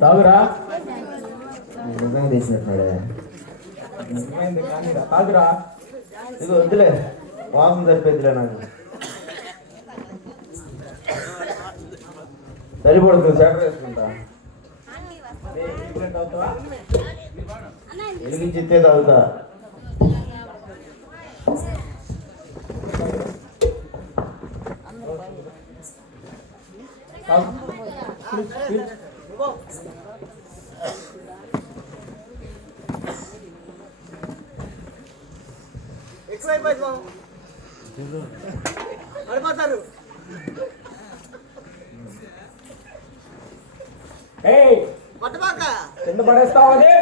తాగురా నిజంగా తీసినట్టున్నాడే తాగురా ఇది వద్దులే వాసన సరిపోద్దిలే నాకు సరిపడుతుంది సెటర్ వేసుకుంటా వెలిగించితే తాగుతా పడిపోతారు పట్టుబాక కింద పడేస్తావు అది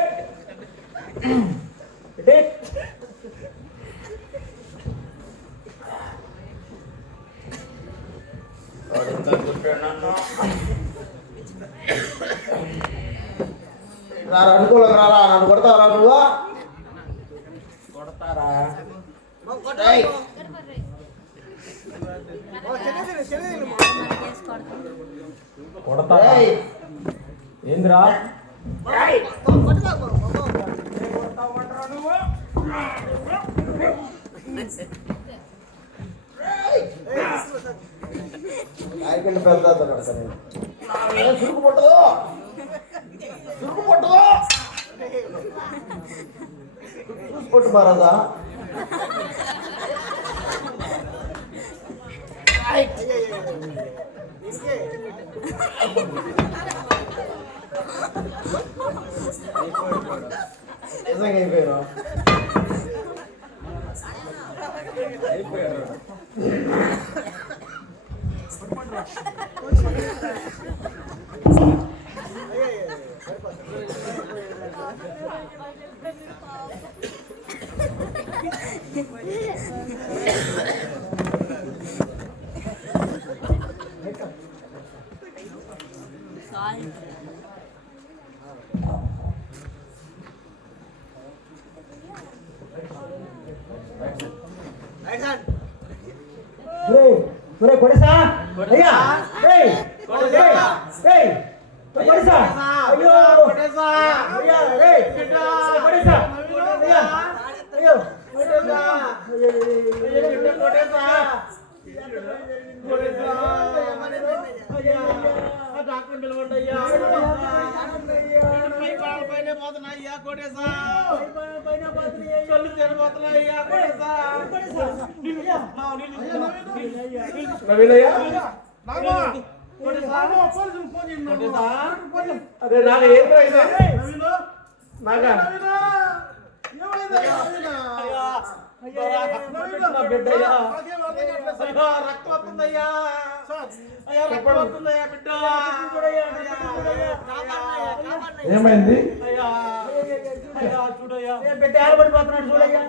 అనుకూలంగా రారా నన్ను కొడతారా నువ్వు కొడతారా కొడతారా ఏందిరా పెద్ద చురుకు పట్టదు చురుకు పట్టదు చూసి పట్టు మారాదా నిజంగా అయిపోయారు కొడసా అయ్యా కొడసా అయ్యో కొడసా అయ్యా కొడసా అయ్యా అయ్యో కొడసా కొడసా డాక్టర్ పిలవండి అయ్యా పైన పోతున్నాయ్యా కొడసా కళ్ళు తెరబోతున్నాయ్యా కొడసా అదే నాగా ఏం నాగా రక్తం వస్తుందయ్యా రక్తం వస్తుందయ్యా బిడ్డ ఏమైంది చూడయ్యా బిడ్డ ఏడబడిపోతున్నాడు చూడయ్యా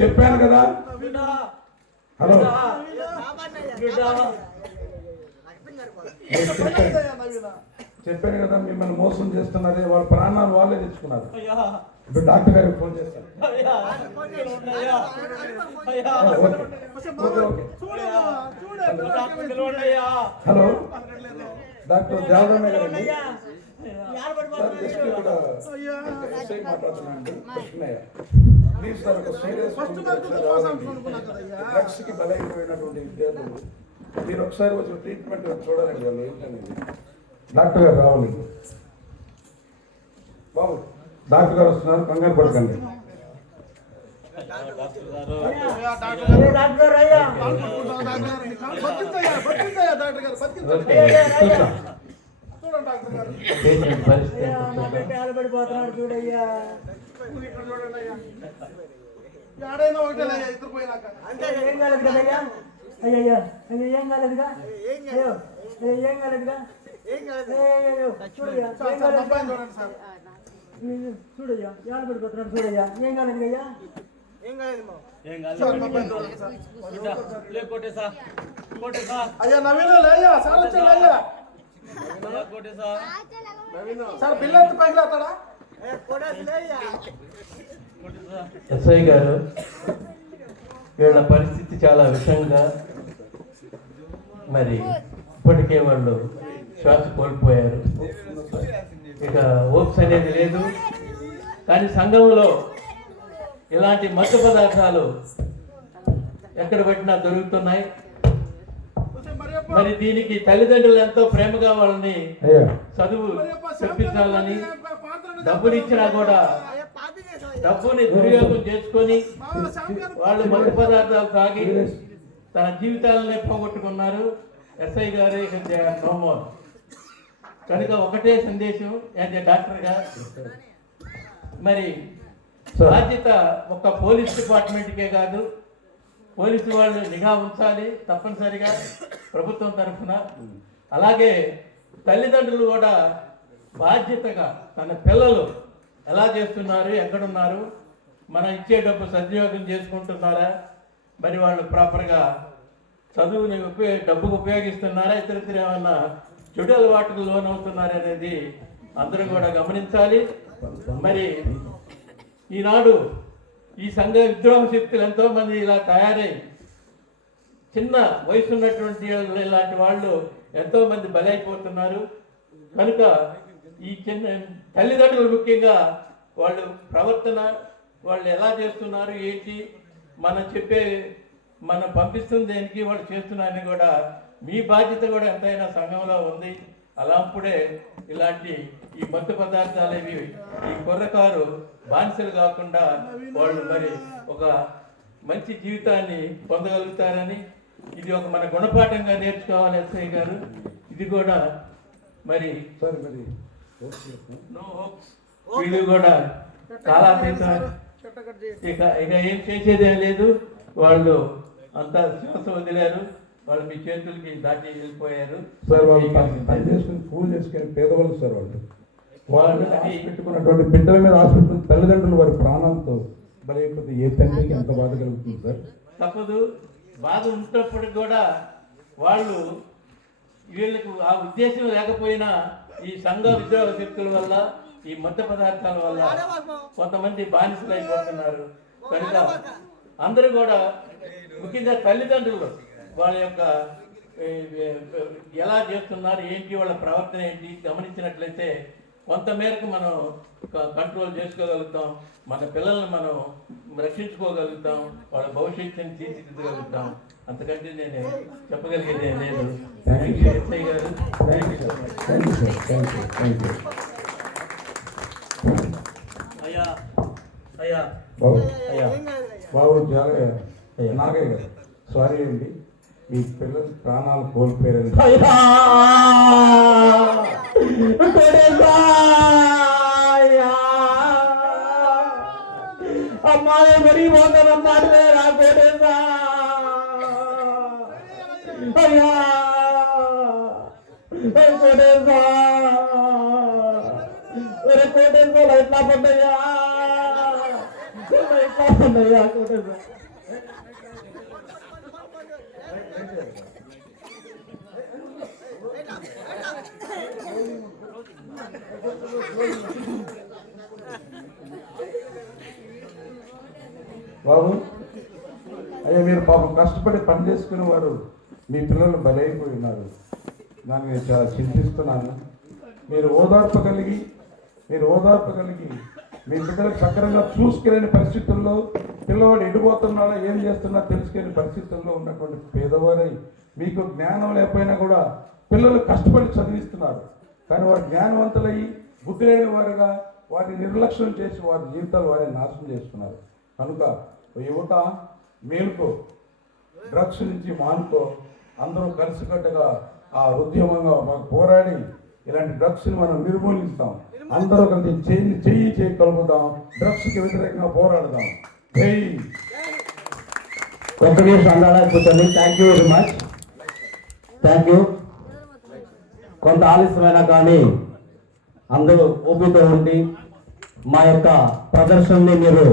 చెప్పాను కదా హలో చెప్పాను కదా మిమ్మల్ని మోసం చేస్తున్నారే వాళ్ళ ప్రాణాలు వాళ్ళే తెచ్చుకున్నారు ఇప్పుడు డాక్టర్ గారికి ఫోన్ చేస్తాను హలో డాక్టర్ జాదవ్ గారండి మాట్లాడుతున్నాండి ప్లీజ్ సార్ ఒక సీరియస్ డ్రగ్స్ కి బలైపోయినటువంటి విద్యార్థులు మీరు ఒకసారి వచ్చి ట్రీట్మెంట్ చూడాలండి వాళ్ళు ఏంటనేది డాక్టర్ గారు రావాలి బాబు డాక్టర్ గారు వస్తున్నారు కంగారు పడకండి చూడయ్యా ఏం కాలేదు కదయ్యా అయ్యయ్యా ఏం కాలేదుగా ఏం కాలేదుగా చూడయ్యా చూడయ్యా ఏడబడిపోతున్నాడు చూడయ్యా ఏం కాలేదు అయ్యా అయ్యా నవీన లేయ్యా సార్ పిల్లలు పైకి లేస్తాడా ఎస్ఐ గారు వీళ్ళ పరిస్థితి చాలా విషంగా, మరి ఇప్పటికే వాళ్ళు శ్వాస కోల్పోయారు. ఇక హోప్స్ అనేది లేదు. కానీ సంఘంలో ఇలాంటి మత్తు పదార్థాలు ఎక్కడ పెట్టినా దొరుకుతున్నాయి. మరి దీనికి తల్లిదండ్రులు ఎంతో ప్రేమగా వాళ్ళని చదువు చెప్పించాలని డబ్బులు ఇచ్చినా కూడా డబ్బుని దుర్యోగం చేసుకొని వాళ్ళు మత్తు పదార్థాలు తాగి తన జీవితాలనే పోగొట్టుకున్నారు. ఎస్ఐ గారు నో మోర్. కనుక ఒకటే సందేశం యాజ్ ఎ డాక్టర్గా, మరి బాధ్యత ఒక పోలీస్ డిపార్ట్మెంట్కే కాదు, పోలీసు వాళ్ళు నిఘా ఉంచాలి తప్పనిసరిగా ప్రభుత్వం తరఫున. అలాగే తల్లిదండ్రులు కూడా బాధ్యతగా తన పిల్లలు ఎలా చేస్తున్నారు, ఎక్కడున్నారు, మనం ఇచ్చే డబ్బు సద్వినియోగం చేసుకుంటున్నారా, మరి వాళ్ళు ప్రాపర్గా చదువుని డబ్బుకు ఉపయోగిస్తున్నారా, ఇతరితర ఏమన్నా చెడు అలవాటుకు లోనవుతున్నారా అనేది అందరూ కూడా గమనించాలి. మరి ఈనాడు ఈ సంఘ విద్రోహ శక్తులు ఎంతోమంది ఇలా తయారై చిన్న వయసు ఉన్నటువంటి ఇలాంటి వాళ్ళు ఎంతోమంది బలైపోతున్నారు. కనుక ఈ చిన్న తల్లిదండ్రులు ముఖ్యంగా వాళ్ళు ప్రవర్తన, వాళ్ళు ఎలా చేస్తున్నారు ఏంటి, మనం పంపిస్తుంది దేనికి, వాళ్ళు చేస్తున్నారని కూడా మీ బాధ్యత కూడా ఎంతైనా సంఘంలో ఉంది. అలాంపుడే ఇలాంటి ఈ మత్తు పదార్థాలు ఇవి ఈ కుర్రకారు బానిసలు కాకుండా వాళ్ళు మరి ఒక మంచి జీవితాన్ని పొందగలుగుతారని, ఇది ఒక మన గుణపాఠంగా నేర్చుకోవాలి ఎస్ఐ గారు. ఇది కూడా మరి నో హోప్స్ వీళ్ళు కూడా చాలా ఇక ఏం చేసేదేం లేదు. వాళ్ళు అంతా శ్వాస వదిలేరు, వాళ్ళు మీ చేతులకి దాటి వెళ్ళిపోయారు. సార్ వాళ్ళు పని చేసుకుని పూజ చేసుకుని పేదవాళ్ళు సార్ వాళ్ళు పెట్టుకున్నటువంటి బిడ్డల మీద ఆశపెట్టుకుని తల్లిదండ్రులు వారి ప్రాణాలతో బలైపోతే ఏ తండ్రికి ఎంత బాధ కలుగుతుంది సార్? తప్పదు. బాధ ఉన్నప్పటికి కూడా వాళ్ళు వీళ్ళకు ఆ ఉద్దేశం లేకపోయినా ఈ సంఘ విద్రోహ శక్తుల వల్ల, ఈ మత్తు పదార్థాల వల్ల కొంతమంది బానిసలు అయిపోతున్నారు. కనుక అందరూ కూడా ముఖ్యంగా తల్లిదండ్రులు వాళ్ళ యొక్క ఎలా చేస్తున్నారు ఏంటి, వాళ్ళ ప్రవర్తన ఏంటి గమనించినట్లయితే కొంతమేరకు మనం కంట్రోల్ చేసుకోగలుగుతాం, మన పిల్లల్ని మనం రక్షించుకోగలుగుతాం, వాళ్ళ భవిష్యత్తుని తీర్చిదిద్దగలుగుతాం. అంతకంటే నేను చెప్పగలిగేది లేదు. థ్యాంక్ యూ ఎస్ఐ గారు. Thank you sir. అయ్యా అయ్యా అయ్యా బాబు జాగ్రత్త నాగయ్య గారు, సారీ అండి, మీ పిల్లలు ప్రాణాలు కోల్పోయారు. అమ్మాయి మరీ పోతానన్నాడు రా కోటేశా. అయ్యా కోటేశా, కోటేశా ఎట్లా పడ్డయ్యా, ఎట్లా పడ్డయ్యా కోటేశా. బాబు అయ్యా, మీరు పాపం కష్టపడి పని చేసుకునే వారు మీ పిల్లలు బలైపోయి ఉన్నారు. దాన్ని నేను చాలా చింతిస్తున్నాను. మీరు ఓదార్పు కలిగి మీ బిడ్డలకు సక్రమంగా చూసుకెళ్ళని పరిస్థితుల్లో, పిల్లవాడు ఎడిపోతున్నాడో ఏం చేస్తున్నా తెలుసుకెళ్ళని పరిస్థితుల్లో ఉన్నటువంటి పేదవారై, మీకు జ్ఞానం లేకపోయినా కూడా పిల్లలు కష్టపడి చదివిస్తున్నారు. కానీ వారు జ్ఞానవంతులయ్యి బుద్ధి లేని వారుగా వారిని నిర్లక్ష్యం చేసి వారి జీవితాలు వారిని నాశనం చేస్తున్నారు. కనుక యువత మేలుకో, డ్రగ్స్ నుంచి మానుకో, అందరూ కలిసికట్టుగా ఆ ఉద్యమంగా పోరాడి ఇలాంటి డ్రగ్స్ని మనం నిర్మూలిస్తాం. అందరూ కలిసి చెయ్యి కలుపుతాం, డ్రగ్స్కి వ్యతిరేకంగా పోరాడదాం. జై. ఒక్క నిమిషం అందరూ కూర్చోండి. Thank you very much. Thank you. కొంత ఆలస్యమైనా కానీ అందరూ ఓపికతో ఉండి మా యొక్క ప్రదర్శనని మీరు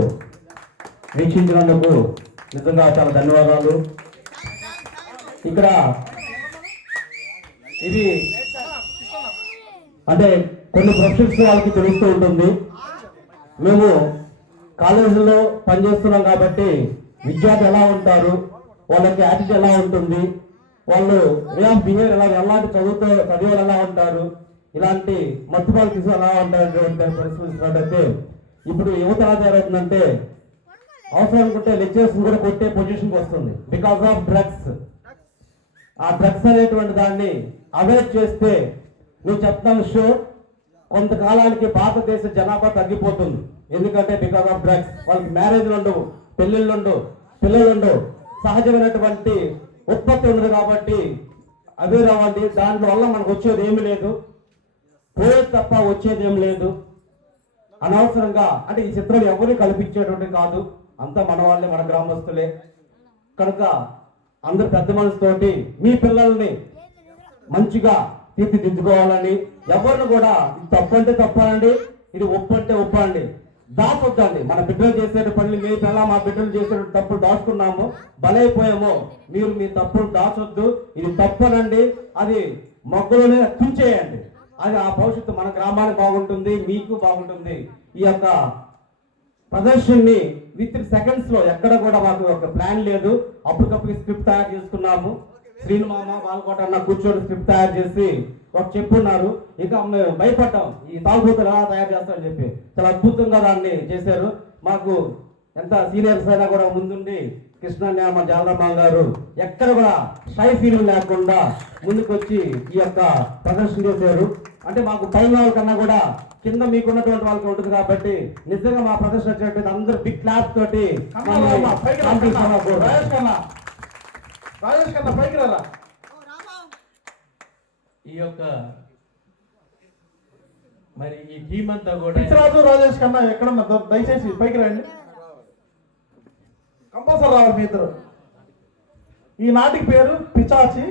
వీక్షించినందుకు నిజంగా చాలా ధన్యవాదాలు. ఇక్కడ ఇది అంటే కొన్ని ప్రొఫెషన్స్ వాళ్ళకి తెలుస్తూ ఉంటుంది. మేము కాలేజీలో పనిచేస్తున్నాం కాబట్టి విద్యార్థి ఎలా ఉంటారు, వాళ్ళకి యాటిట్యూడ్ ఎలా ఉంటుంది, వాళ్ళు వే ఆఫ్ బిహేవియర్ ఎలాంటి చదివారు ఎలా ఉంటారు, ఇలాంటి మత్తుపాలు తీసుకు ఎలా ఉంటారనేటువంటి పరిస్థితున్నట్టయితే ఇప్పుడు యువత ఎలా తయారవుతుందంటే అవసరం అనుకుంటే లెక్చర్స్ కూడా కొట్టే పొజిషన్కి వస్తుంది బికాస్ ఆఫ్ డ్రగ్స్. ఆ డ్రగ్స్ అనేటువంటి దాన్ని అవాయిడ్ చేస్తే నువ్వు చెప్తాను షూర్ కొంతకాలానికి భారతదేశ జనాభా తగ్గిపోతుంది. ఎందుకంటే బికాస్ ఆఫ్ డ్రగ్స్ వాళ్ళకి మ్యారేజ్లు ఉండవు, పెళ్ళిళ్ళు ఉండవు, పిల్లలు ఉండవు, సహజమైనటువంటి ఉత్పత్తి ఉండదు. కాబట్టి అవే రావండి. దాంట్లో వల్ల మనకు వచ్చేది ఏమి లేదు, పోయేది తప్ప వచ్చేది ఏం లేదు. అనవసరంగా అంటే ఈ చిత్రం ఎవరిని కల్పించేటువంటి కాదు, అంతా మన వాళ్ళే, మన గ్రామస్తులే. కనుక అందరు పెద్ద మనసుతోటి మీ పిల్లల్ని మంచిగా తీర్చిదిద్దుకోవాలని, ఎవరిని కూడా ఇది తప్పు అంటే తప్పండి, ఇది ఒప్పు అంటే ఒప్పు అండి, దాచొద్దండి. మన బిడ్డలు చేసే పనులు మీ పిల్ల మా బిడ్డలు చేసే తప్పులు దాచుకున్నాము, బలైపోయాము. మీరు మీ తప్పులు దాచొద్దు, ఇది తప్పనండి, అది మొగ్గలోనే తుంచేయండి. అది ఆ భవిష్యత్తు మన గ్రామానికి బాగుంటుంది, మీకు బాగుంటుంది. ఈ యొక్క ప్రదర్శనని విత్ సెకండ్స్ లో ఎక్కడ కూడా మాకు ఒక ప్లాన్ లేదు, అప్పటికప్పుడు స్క్రిప్ట్ తయారు చేసుకున్నాము. శ్రీను మామ వాళ్ళకోట అన్న కూర్చొని స్క్రిప్ట్ తయారు చేసి ఒక చెప్పున్నారు. ఇక మేము భయపడ్డాం ఈ తాగుబోతులు ఎలా తయారు చేస్తారని చెప్పి. చాలా అద్భుతంగా దాన్ని చేశారు. మాకు ఎంత సీనియర్స్ అయినా కూడా ముందుండి కృష్ణ మా జాలరామ గారు ఎక్కడ కూడా షై ఫీలింగ్ లేకుండా ముందుకు వచ్చి ఈ యొక్క ప్రదర్శన చేశారు. అంటే మాకు పైన వాళ్ళ కన్నా కూడా కింద మీకున్నటువంటి వాళ్ళకి ఉంటుంది కాబట్టి నిజంగా మా ప్రదర్శన వచ్చినట్టు అందరూ బిగ్ క్లాస్ తోటి రాజేష్ కన్నా పైకి రాలా. ఈ యొక్క మరి ఈ టీం అంతా కూడా రాజు రాజేష్ కన్నా ఎక్కడన్నా దయచేసి పైకి రండి, కంపల్సరీ రావాలి మీ ఇద్దరు. ఈ నాటికి పేరు పిచాచి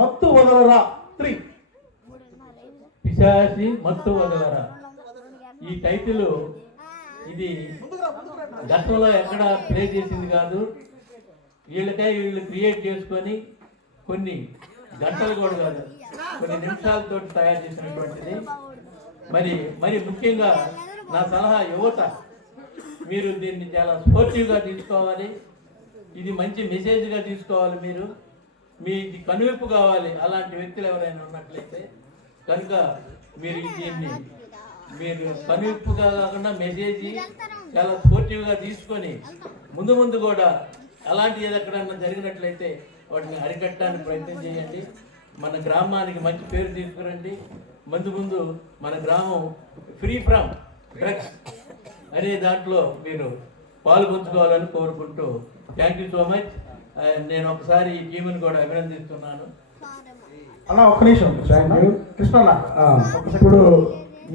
మత్తు వదలరా 3. పిశాచి మత్తు వదలరా. ఈ టైటిల్ ఇది గతంలో ఎక్కడ ప్లే చేసింది కాదు, వీళ్ళకై వీళ్ళు క్రియేట్ చేసుకొని కొన్ని గంటలు కూడా కాదు, కొన్ని నిమిషాలతో తయారు చేసినటువంటిది. మరి ముఖ్యంగా నా సలహా యువత, మీరు దీన్ని చాలా స్పోర్టివ్గా తీసుకోవాలి, ఇది మంచి మెసేజ్గా తీసుకోవాలి. మీరు మీది కనువిప్పు కావాలి అలాంటి వ్యక్తులు ఎవరైనా ఉన్నట్లయితే. కనుక మీరు దీన్ని మీరు కనువిప్పుగా కాకుండా మెసేజ్ చాలా స్పోర్టివ్గా తీసుకొని ముందు కూడా అలాంటి ఎక్కడన్నా జరిగినట్లయితే వాటిని అరికట్టడానికి ప్రయత్నం చేయండి. మన గ్రామానికి మంచి పేరు తీసుకురండి. ముందు మన గ్రామం ఫ్రీ ఫ్రమ్ డ్రగ్స్ అనే దాంట్లో మీరు పాల్గొంచుకోవాలని కోరుకుంటూ థ్యాంక్ యూ సో మచ్. నేను ఒకసారి ఈ టీంని కూడా అభినందిస్తున్నాను. అన్న ఒక్క నిమిషం కృష్ణ. ఇప్పుడు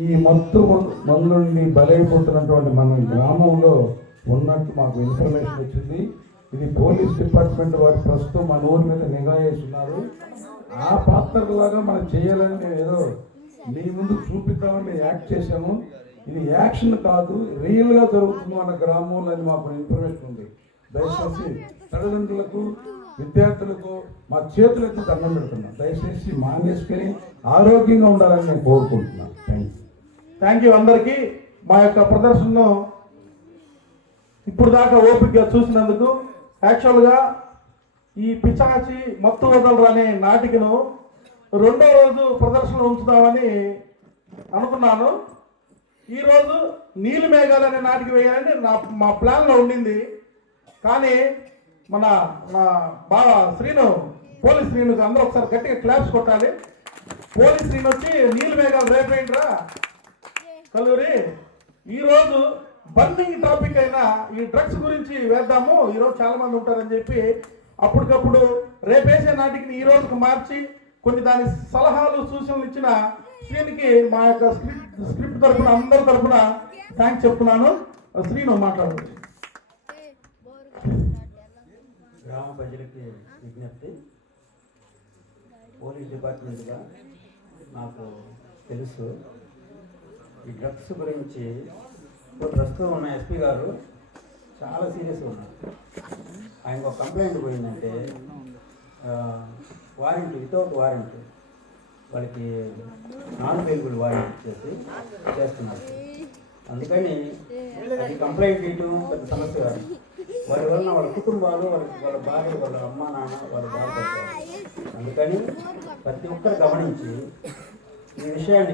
ఈ మత్తు మందు నుండి బలైపోతున్నటువంటి మన గ్రామంలో ఉన్నట్టు మాకు ఇన్ఫర్మేషన్ వచ్చింది. ఇది పోలీస్ డిపార్ట్మెంట్ వారు ప్రస్తుతం మన ఊరి మీద నిఘా వేస్తున్నారు. ఆ పాత్రలాగా మనం చేయాలని మేము ఏదో మీ ముందు చూపిద్దామని యాక్ట్ చేశాము. ఇది యాక్షన్ కాదు, రియల్గా జరుగుతుంది మన గ్రామంలో అని మాకు ఇన్ఫర్మేషన్ ఉంది. దయచేసి తల్లిదండ్రులకు విద్యార్థులకు మా చేతులకి దండం పెడుతున్నాం. దయచేసి మానేసుకొని ఆరోగ్యంగా ఉండాలని నేను కోరుకుంటున్నాను. థ్యాంక్ యూ అందరికీ. మా యొక్క ప్రదర్శనను ఇప్పుడు దాకా ఓపికగా చూసినందుకు. యాక్చువల్గా ఈ పిచాచి మత్తు వదలరు అనే నాటికను 2వ రోజు ప్రదర్శన ఉంచుదామని అనుకున్నాను. ఈరోజు నీలి మేఘాలు అనే నాటిక వేయాలని మా ప్లాన్లో ఉండింది. కానీ మన బాగా పోలీస్ శ్రీను అందరూ ఒకసారి గట్టిగా క్లాప్స్ కొట్టాలి. పోలీస్ శ్రీను వచ్చి నీలి మేఘాలు రేపేయండిరా కల్లూరి. ఈరోజు బర్నింగ్ టాపిక్ అయినా ఈ డ్రగ్స్ గురించి వేద్దాము, ఈరోజు చాలా మంది ఉంటారని చెప్పి అప్పటికప్పుడు రేపేసే నాటికి ఈ రోజుకు మార్చి కొన్ని దాని సలహాలు సూచనలు ఇచ్చిన శ్రీనికి మా యొక్క స్క్రిప్ట్ తరఫున అందరి తరఫున థ్యాంక్స్ చెప్తున్నాను. శ్రీను మాట్లాడవచ్చు. గ్రామ ప్రజలకి విజ్ఞప్తి. పోలీస్ డిపార్ట్మెంట్గా నాకు తెలుసు ఈ డ్రగ్స్ గురించి. ఇప్పుడు ప్రస్తుతం ఉన్న ఎస్పీ గారు చాలా సీరియస్గా ఉన్నారు. ఆయనకు ఒక కంప్లైంట్ పోయిందంటే వారెంట్ వితౌట్ వారెంట్ వాళ్ళకి నాన్ అవైలబుల్ వారెంట్ ఇచ్చేసి చేస్తున్నారు. అందుకని అది కంప్లైంట్ ఇవ్వడం పెద్ద సమస్య కాదు. వారి వలన వాళ్ళ కుటుంబాలు, వాళ్ళ భార్య, వాళ్ళ అమ్మ నాన్న వాళ్ళు బాధపడతారు. అందుకని ప్రతి ఒక్కరు గమనించి ఈ విషయాన్ని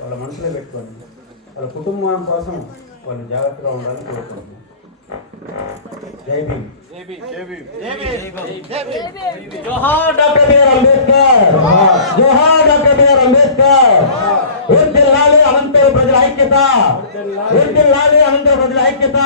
వాళ్ళ మనసులో పెట్టుకొని వాళ్ళ కుటుంబం కోసం వాళ్ళు జాగ్రత్తగా ఉండాలని కోరుకుంటున్నాం. జై భీమ్. జోహార్ డాక్టర్ బిఆర్ అంబేద్కర్, జోహార్ డాక్టర్ బిఆర్ అంబేద్కర్. వర్ధిల్లాలి అనంతపురం ప్రజల ఐక్యత, వర్ధిల్లాలి అనంతపురం ప్రజల ఐక్యత.